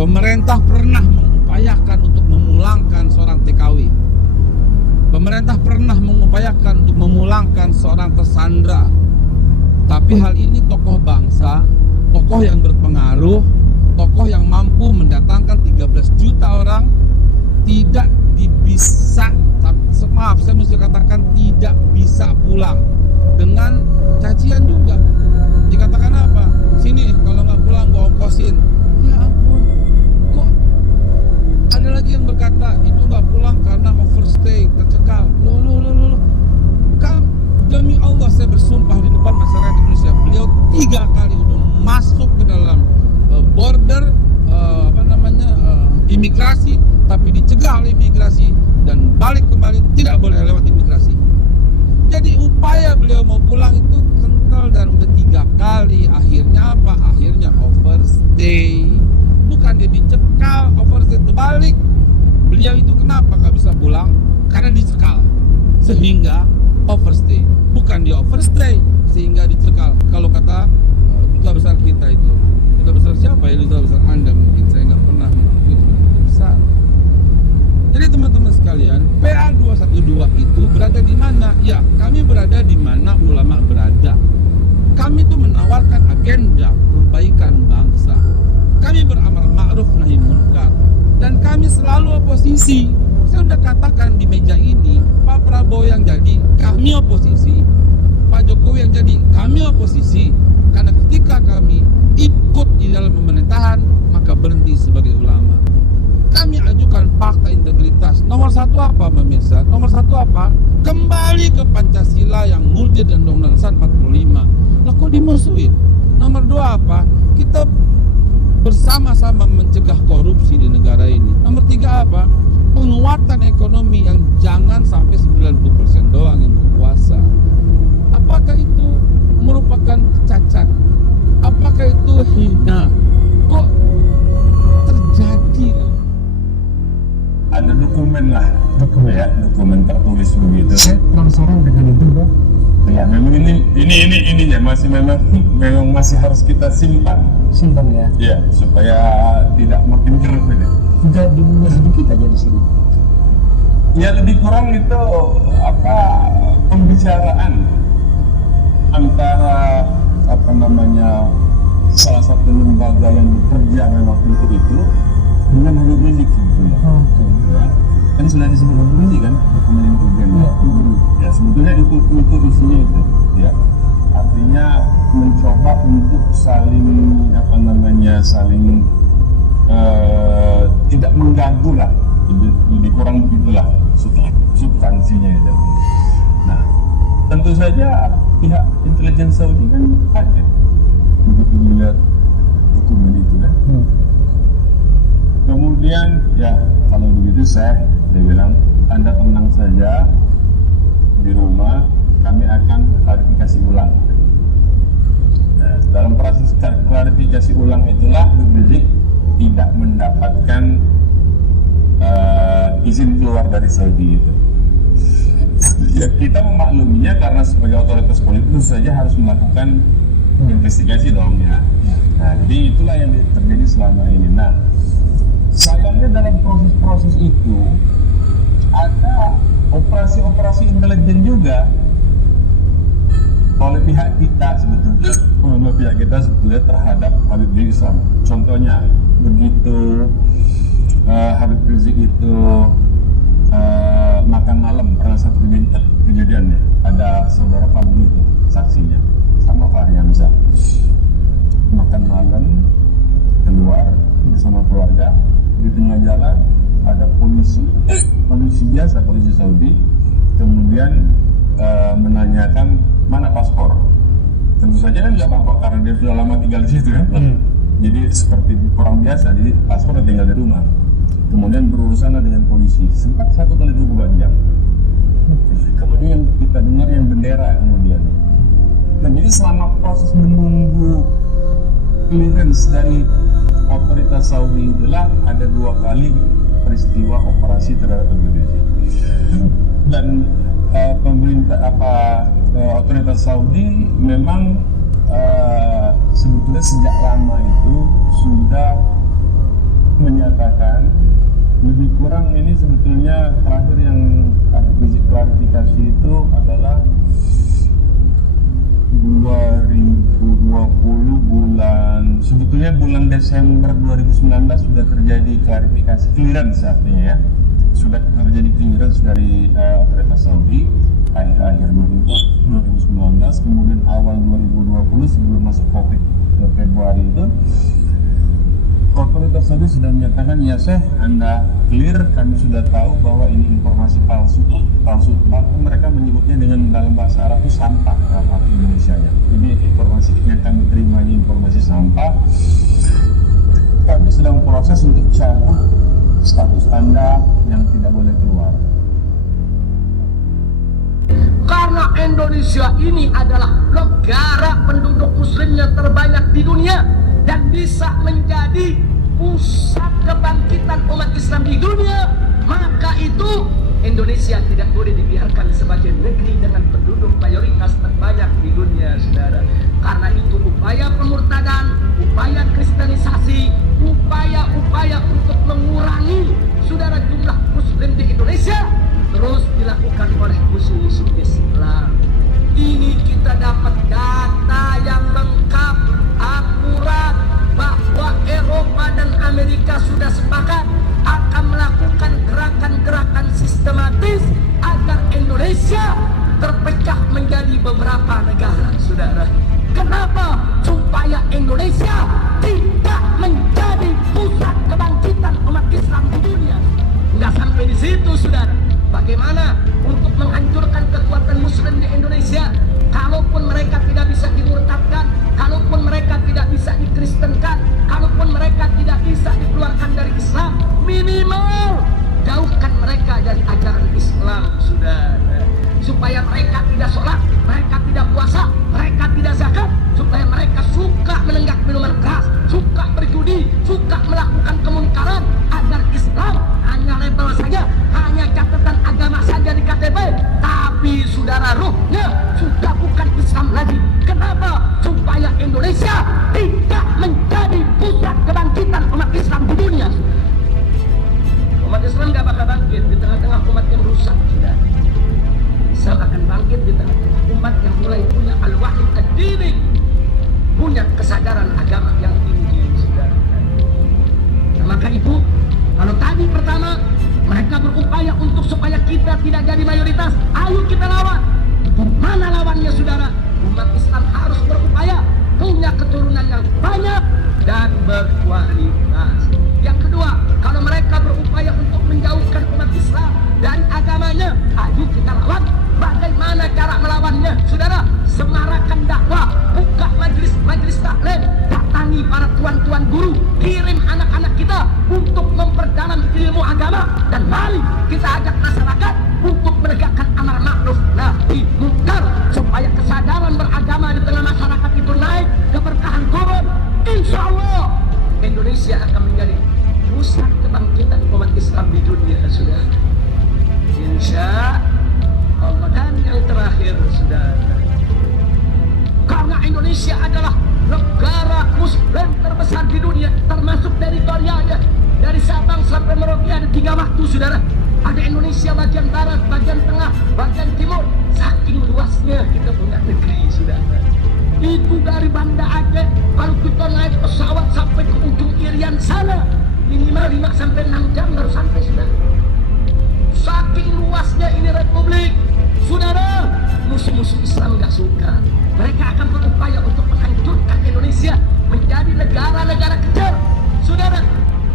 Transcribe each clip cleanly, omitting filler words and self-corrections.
Pemerintah pernah mengupayakan untuk memulangkan seorang TKW. Pemerintah pernah mengupayakan untuk memulangkan seorang tersandra. Tapi hal ini tokoh bangsa, tokoh yang berpengaruh, tokoh yang mampu mendatangkan 13 juta orang tidak bisa, maaf saya mesti katakan tidak bisa pulang dengan cacian juga. Dikatakan apa? Sini kalau nggak pulang gua ongkosin. Ya ampun, kok ada lagi yang berkata itu nggak pulang karena overstay, tercekal. Loh. Kan demi Allah saya bersumpah di depan masyarakat Indonesia, beliau 3 kali udah masuk ke dalam border imigrasi, tapi dicegah oleh imigrasi dan balik kembali tidak boleh lewat imigrasi. Jadi upaya beliau mau pulang itu kental dan udah 3 kali. Akhirnya apa? Akhirnya overstay. Bukan dia dicekal, overstay terbalik. Beliau itu kenapa nggak bisa pulang? Karena dicekal sehingga overstay. Bukan dia overstay sehingga dicekal. Kalau kata duta besar kita itu, duta besar siapa ya? Duta besar Anda mungkin, saya nggak pernah mengikuti duta besar. Jadi teman-teman sekalian, PA212 itu berada di mana? Ya, kami berada di mana ulama berada. Kami itu menawarkan agenda perbaikan bangsa. Kami beramar ma'ruf nahi munkar. Dan kami selalu oposisi. Saya sudah katakan di meja ini, Pak Prabowo yang jadi, kami oposisi. Pak Jokowi yang jadi, kami oposisi. Karena ketika kami ikut di dalam pemerintahan, maka berhenti sebagai ulama. Kami ajukan fakta integritas. Nomor 1 apa pemirsa? Nomor 1 apa? Kembali ke Pancasila yang murni dan Undang-Undang 45. Lah kok dimusuhin? Nomor 2 apa? Kita bersama-sama mencegah korupsi di negara ini. Nomor 3 apa? Penguatan ekonomi yang jangan sampai 90% doang yang berkuasa. Apakah itu merupakan cacat? Apakah itu hina? Kok terjadi? Ada dokumen dokumen tertulis begitu. Saya penasaran dengan itu, Bang. Ya memang ini ya memang masih harus kita simpan Ya. ya supaya tidak makin keruh ini. Tidak dimudah sedikit aja di sini. Ya lebih kurang itu pembicaraan antara salah satu lembaga yang bekerja memang untuk itu dengan Habib Rizik sebetulnya. Ya. Kan sudah disebut Habib Rizik kan dokumen intelijen. Ya sebetulnya itu isinya itu ya. Artinya mencoba untuk saling tidak mengganggu lah, lebih kurang begitulah substansinya itu. Nah tentu saja pihak intelijen Saudi kan kaget begitu melihat dokumen itu kan. Kemudian ya kalau begitu dia bilang Anda tenang saja di rumah, kami akan klarifikasi ulang. Nah, dalam proses klarifikasi ulang itulah Habib Rizik tidak mendapatkan izin keluar dari Saudi itu. Ya, kita memakluminya karena sebagai otoritas politik itu saja harus melakukan investigasi dong ya. Nah, jadi itulah yang terjadi selama ini. Nah, sayangnya dalam proses-proses itu ada operasi-operasi intelijen juga oleh pihak kita sebetulnya terhadap Habib Rizik. Contohnya begitu Habib Rizik itu makan malam pada satu kejadiannya, ada saudara Fadli itu saksinya sama Fahri Hamzah makan malam keluar bersama keluarga, di tengah jalan ada polisi biasa, polisi Saudi, kemudian menanyakan mana paspor. Tentu saja kan nggak apa-apa karena dia sudah lama tinggal di situ kan. Jadi seperti orang biasa, jadi paspor tinggal di rumah. Kemudian berurusan dengan polisi, sempat 1 kali 2 jam. Kemudian kita dengar yang bendera kemudian. Nah jadi selama proses menunggu clearance dari otoritas Saudi itulah ada 2 kali peristiwa operasi terhadap Indonesia. Dan otoritas Saudi memang sebetulnya sejak lama itu sudah menyatakan lebih kurang ini sebetulnya terakhir yang ada basic klarifikasi itu adalah 2020 sebetulnya bulan Desember 2019 sudah terjadi klarifikasi clearance artinya ya, sudah terjadi clearance dari otoritas Saudi akhir 2019, kemudian awal 2020 sebelum masuk COVID ke Februari itu otoritas Saudi sudah menyatakan ya Syekh, Anda clear, kami sudah tahu bahwa ini informasi palsu, bahkan mereka menyebutnya dengan dalam bahasa Arab itu sampah dalam arti Indonesianya. Ini informasi yang kami terima ini informasi sampah. Kami sedang proses untuk cabut status Anda yang tidak boleh keluar. Karena Indonesia ini adalah negara penduduk muslimnya terbanyak di dunia dan bisa menjadi pusat kebangkitan umat Islam di dunia, maka itu Indonesia tidak boleh dibiarkan sebagai negeri dengan penduduk mayoritas terbanyak di dunia, saudara. Karena itu upaya pemurtadan, upaya kristenisasi, upaya untuk mengurangi saudara jumlah muslim di Indonesia terus dilakukan oleh musuh-musuh Islam. Ini kita dapat data yang lengkap, akurat, bahwa Eropa dan Amerika sudah sepakat akan melakukan gerakan-gerakan sistematis agar Indonesia terpecah menjadi beberapa negara, saudara. Kenapa? Supaya Indonesia tidak menjadi pusat kebangkitan umat Islam di dunia. Nggak sampai di situ, saudara. Bagaimana untuk menghancurkan kekuatan muslim di Indonesia? Kalaupun mereka tidak bisa dimurtadkan, kalaupun mereka tidak bisa dikristenkan, kalaupun mereka tidak bisa dikeluarkan dari Islam, minimal jauhkan mereka dari ajaran Islam, saudara. Supaya mereka tidak sholat, mereka tidak puasa, mereka tidak zakat, supaya mereka suka menenggak minuman keras, suka berjudi, suka melakukan kemungkaran, agar Islam hanya label saja, hanya catatan agama saja di KTP, tapi saudara ruhnya sudah bukan Islam lagi. Kenapa? Supaya Indonesia tidak menjadi pusat kebangkitan umat Islam di dunia. Umat Islam gak bakal bangkit di tengah-tengah umat yang rusak, saudara. Islam akan bangkit di tengah-tengah umat yang mulai punya al-wahid ad-dini, punya kesadaran agama yang tinggi, saudara. Nah, maka itu, kalau tadi pertama mereka berupaya untuk supaya kita tidak jadi mayoritas, ayo kita lawan. Mana lawannya, saudara? Umat Islam harus berupaya punya keturunan yang banyak dan berkualitas. Yang kedua, kalau mereka berupaya untuk menjauhkan umat Islam dari agamanya, ayo kita lawan. Bagaimana cara melawannya, saudara? Semarakan dakwah, buka majelis taklim, datangi para tuan-tuan guru, kirim anak-anak kita untuk memperdalam ilmu agama, dan mari kita ajak masyarakat untuk menegakkan amar ma'ruf nahi munkar, supaya kesadaran beragama di tengah masyarakat itu naik, keberkahan turun. Insya Allah Indonesia akan menjadi pusat kebangkitan umat Islam di dunia, saudara. Insya Allah. Dan yang terakhir, saudara, karena Indonesia adalah negara muslim terbesar di dunia, termasuk teritorialnya, dari Sabang sampai Merauke ada 3 waktu, saudara. Ada Indonesia bagian barat, bagian tengah, bagian timur. Saking luasnya kita punya negeri, saudara. Itu dari Banda Aceh, kalau kita naik pesawat sampai ke ujung Irian sana, minimal 5 sampai 6 jam baru sampai, saudara. Saking luasnya ini republik, saudara. Musuh-musuh Islam gak suka. Mereka akan berupaya untuk menghancurkan Indonesia menjadi negara-negara kecil, saudara.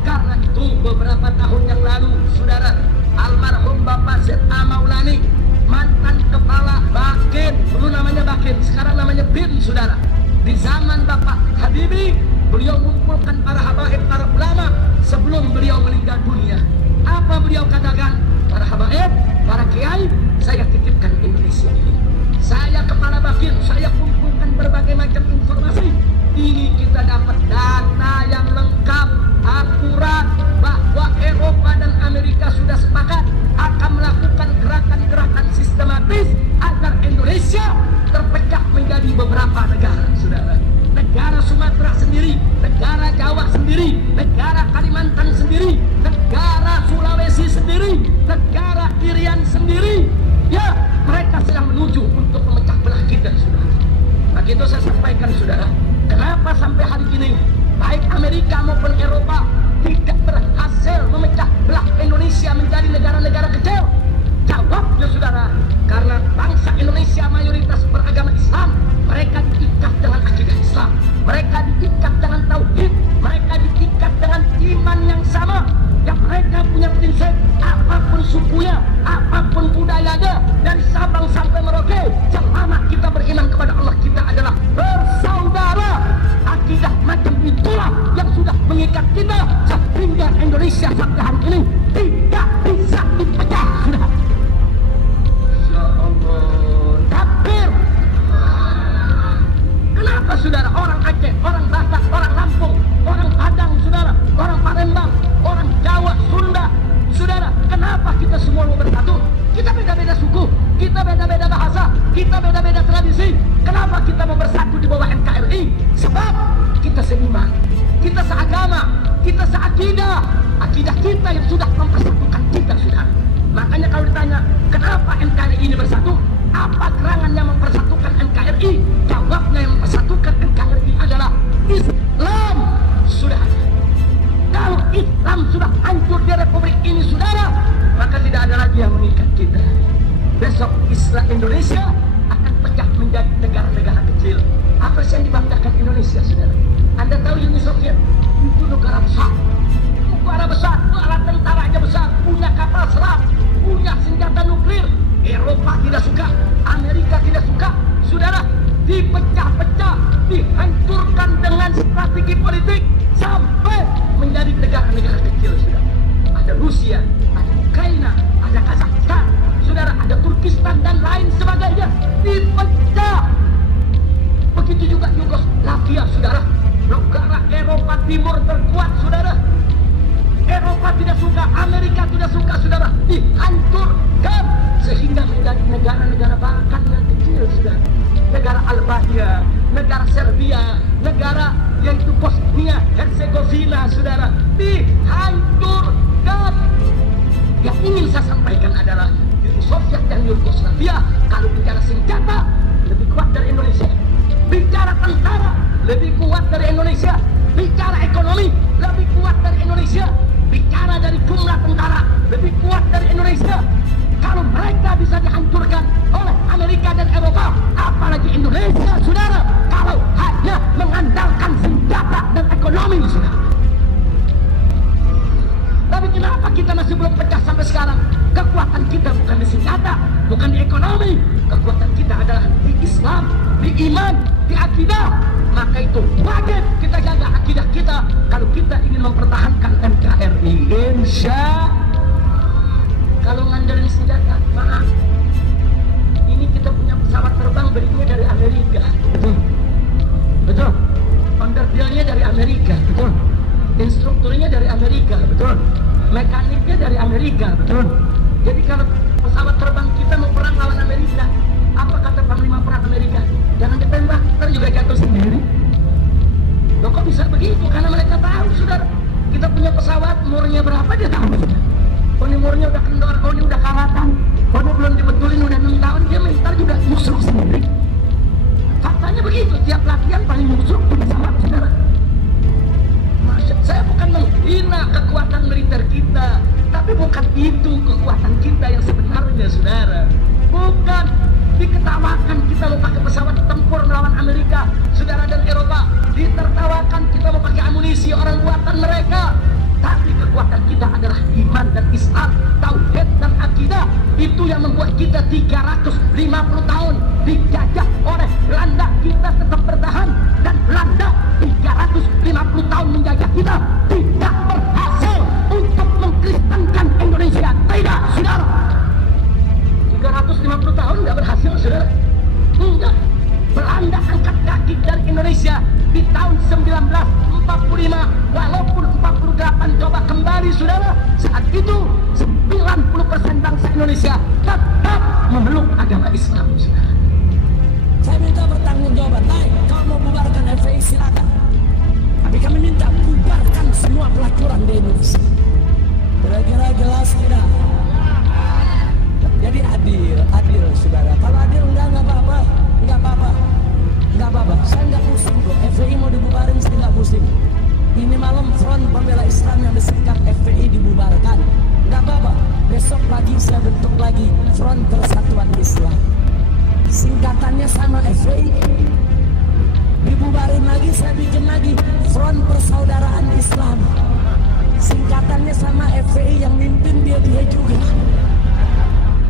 Karena itu beberapa tahun yang lalu, saudara, almarhum Bapak Z.A. Maulani, mantan kepala Bakin, dulu namanya Bakin, sekarang namanya BIN, saudara. Di zaman Bapak Habibie, beliau mengumpulkan para habaib, para ulama sebelum beliau meninggal dunia. Apa beliau katakan? Para habaib, para kiai, saya titipkan Indonesia ini. Saya kepala Bakin, saya kumpulkan berbagai macam informasi. Ini kita dapat data yang lengkap, akurat, bahwa Eropa dan Amerika sudah sepakat akan melakukan gerakan-gerakan sistematis agar Indonesia terpecah menjadi beberapa negara, saudara. Negara Sumatera sendiri, negara Jawa sendiri, negara Kalimantan sendiri, ini, baik Amerika maupun Eropa, tidak berhasil memecah belah Indonesia menjadi negara-negara kecil? Jawabnya saudara, karena bangsa Indonesia mayoritas beragama Islam. Mereka diikat dengan akidah Islam, mereka diikat dengan tauhid, mereka diikat dengan iman yang sama, yang mereka punya prinsip apapun sukunya, apapun budayanya, dari Sabang sampai Merauke, selama kita beriman kepada Allah, kita adalah bersaudara. Akidah macam itulah yang sudah mengikat kita sehingga Indonesia sampai hari ini tidak bisa dipecah. Sudah, ya Allah, takbir. Kenapa saudara, orang Aceh, orang Batak, orang Lampung, orang Padang, saudara, orang Palembang, orang Jawa, Sunda, saudara, kenapa kita semua mau bersatu? Kita beda-beda suku, kita beda-beda bahasa, kita beda-beda tradisi. Kenapa kita mau bersatu di bawah NKRI? Sebab kita seiman, kita seagama, kita seakidah. Akidah kita yang sudah mempersatukan kita, saudara. Makanya kalau ditanya, kenapa NKRI ini bersatu? Apa gerangan yang mempersatukan NKRI? Jawabnya, yang mempersatukan NKRI adalah Islam, saudara. Kalau Islam sudah hancur di Republik ini, saudara, maka tidak ada lagi yang mengikat kita. Besok Islam Indonesia akan pecah menjadi negara-negara kecil. Apa sih yang dibanggakan Indonesia, saudara? Anda tahu Uni Soviet itu negara besar, alat tentaranya besar, punya kapal selam, punya senjata nuklir. Eropa tidak suka, Amerika tidak suka, saudara. Dipecah-pecah, dihancurkan dengan strategi politik sampai menjadi negara-negara kecil, saudara. Ada Rusia, ada Ukraina, ada Kazakhstan, saudara, ada Turkistan dan lain sebagainya, dipecah. Begitu juga Yugoslavia, saudara, negara Eropa Timur terkuat, saudara. Eropa tidak suka, Amerika tidak suka, saudara, dihancurkan sehingga menjadi negara-negara Balkan yang kecil, saudara. Negara Albania, negara Serbia, negara yaitu Bosnia Herzegovina, saudara, dihancurkan. Yang ingin saya sampaikan adalah Uni Soviet dan Yugoslavia kalau bicara senjata lebih kuat dari Indonesia, bicara tentara lebih kuat dari Indonesia, bicara ekonomi lebih kuat dari Indonesia, bicara dari jumlah tentara lebih kuat dari Indonesia. Kalau mereka bisa dihancurkan oleh Amerika dan Eropa, apalagi Indonesia, saudara, kalau hanya mengandalkan senjata dan ekonomi, saudara. Tapi kenapa kita masih belum pecah sampai sekarang? Kekuatan kita bukan di senjata, bukan di ekonomi. Kekuatan kita adalah di Islam, di iman, di akidah. Maka itu wajib kita jaga akidah kita kalau kita ingin mempertahankan NKRI. Insya kalau ngandelin senjata, maaf, ini kita punya pesawat terbang belinya dari Amerika, betul, betul. Onderdilnya dari Amerika, betul. Instrukturnya dari Amerika, betul. Mekaniknya dari Amerika, betul. Jadi kalau pesawat terbang kita mau perang lawan Amerika, apa kata Panglima Perang Amerika? Jangan ditembak, ntar juga jatuh sendiri. Loh, kok bisa begitu? Karena mereka tahu, saudara, kita punya pesawat, umurnya berapa dia tahu, saudara. Oh, ini umurnya udah kendor, oh ini udah karatan, oh ini belum dibetulin, udah 6 tahun, dia mentar juga musruk sendiri. Faktanya begitu, tiap latihan paling musruk di pesawat, saudara. Saya bukan menghina kekuatan militer kita, tapi bukan itu kekuatan kita yang sebenarnya, saudara. Bukan diketawakan kita mau pakai pesawat tempur melawan Amerika, saudara, dan Eropa. Ditertawakan kita mau pakai amunisi orang buatan mereka. Tapi kekuatan kita adalah iman dan Islam, tauhid dan akidah. Itu yang membuat kita 350 tahun dijajah oleh Belanda, kita tetap bertahan. Dan Belanda 350 tahun menjajah kita, tidak berhasil untuk mengkristenkan Indonesia. Tidak, saudara. 350 tahun tidak berhasil, saudara. Enggak. Belanda angkat kaki dari Indonesia di tahun 1945, walaupun 48 coba kembali, saudara. Saat itu 90% bangsa Indonesia tetap memeluk agama Islam, saudara. Saya minta bertanggung-jawaban. Naik, kalau mau bubarkan FPI silakan. Tapi kami minta bubarkan semua pelacuran di Indonesia. Kira-kira jelas tidak? Jadi adil, saudara. Kalau adil enggak apa-apa, enggak apa-apa. Saya enggak pusing kok. FPI mau dibubarin, saya enggak pusing. Islam yang disingkat FPI dibubarkan. Nggak apa-apa, besok pagi saya bentuk lagi Front Persatuan Islam. Singkatannya sama FPI. Dibubarin lagi, saya bikin lagi Front Persaudaraan Islam. Singkatannya sama FPI, yang mimpin dia juga.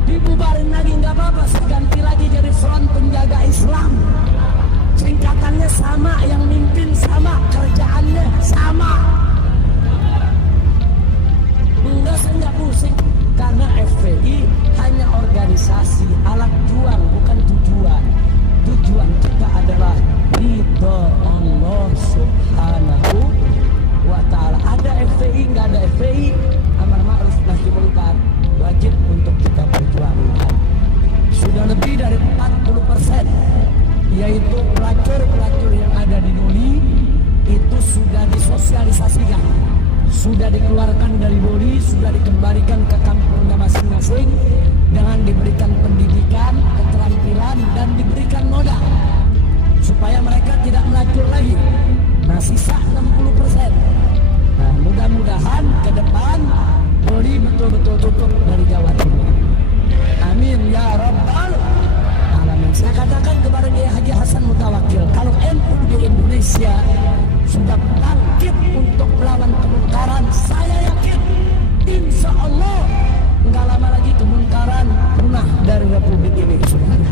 Dibubarin lagi nggak apa-apa, saya ganti lagi jadi Front Penjaga Islam. Singkatannya sama, yang mimpin sama, kerjaannya sama. Enggak, saya nggak pusing, karena FPI hanya organisasi, alat juang, bukan tujuan. Tujuan kita adalah ridho Allah Subhanahu wa Ta'ala. Ada FPI, nggak ada FPI, amar ma'ruf nahi munkar wajib untuk kita perjuangkan. Sudah lebih dari 40%, yaitu pelacur-pelacur yang ada di Doli itu sudah disosialisasikan, sudah dikeluarkan dari Doli, sudah dikembalikan ke kampungnya masing-masing dengan diberikan pendidikan, keterampilan, dan diberikan modal supaya mereka tidak melacur lagi. Nah, sisa 60%. Nah, mudah-mudahan ke depan Doli betul-betul tutup dari Jawa Timur. Amin ya rabbal alamin. Saya katakan kepada Kiai Haji Hasan Mutawakil, kalau NU di Indonesia sudah bangkit untuk melawan kemungkaran, saya yakin insya Allah nggak lama lagi kemungkaran punah dari Republik ini. Saudara,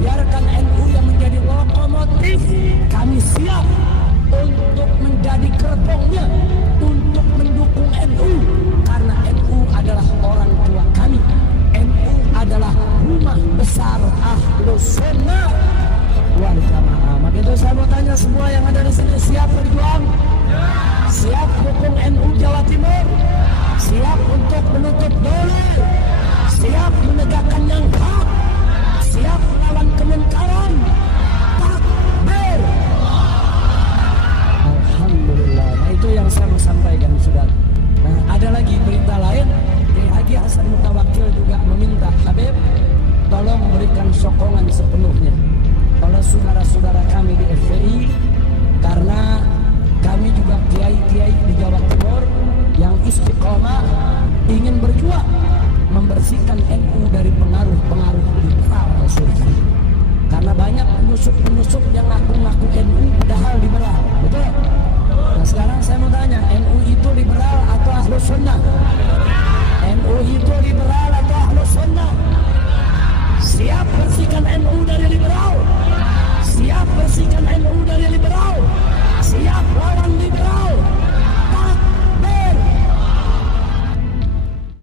biarkan NU yang menjadi lokomotif, kami siap untuk menjadi gerbongnya, untuk mendukung NU, karena NU adalah orang tua kami. NU adalah rumah besar Ahlus Sunnah wal Jamaah. Maka itu saya mau tanya semua yang ada di sini, siap berjuang? Siap dukung NU Jawa Timur? Siap untuk menutup Doli?